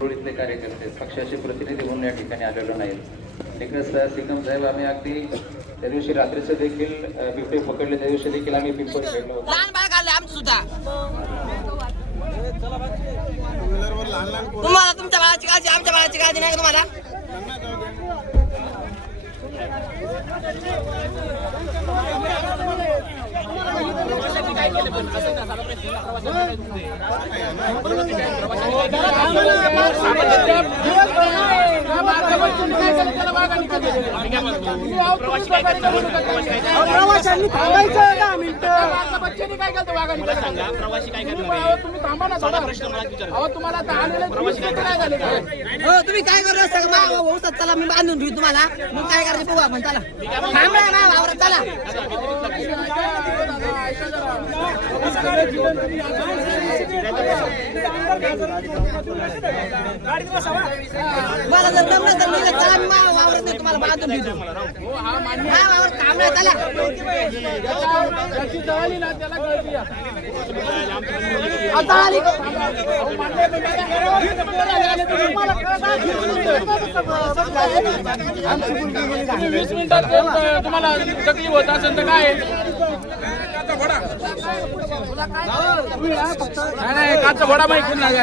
रोडीतले कार्यकर्ते पक्षाचे प्रतिनिधी म्हणून या ठिकाणी आलेलो नाहीत. एकनाथ सिकम साहेब आम्ही अगदी त्या दिवशी रात्रीचं देखील बिबटे पकडले. त्या दिवशी देखील आम्ही पिंपळ खेळलो तुम्हाला तुमच्या बाळाची काळजी आमच्या बाळाची काळजी नाही तुम्हाला? प्रवाशांनी थांबायचं दहा मिनिटं काय केलं वाघाने सांगा प्रवासी काय अहो, तुम्ही थांबा ना थोडा. प्रश्न मला तुम्हाला तुम्ही काय झाले काय हो तुम्ही काय करत असता का मा- ऊसात चला मी बांधून ठेवी तुम्हाला. मग काय करायचं? बघू आपण. चला. थांबला ना वावरात चला. मला जर जमलं तर मी चला मी वावरात नाही तुम्हाला बांधून हा चला. आता आली. वीस मिनिटात तुम्हाला तकलीफ होत असेल तर काय नाही नाही काचा घोडा माहिती नाही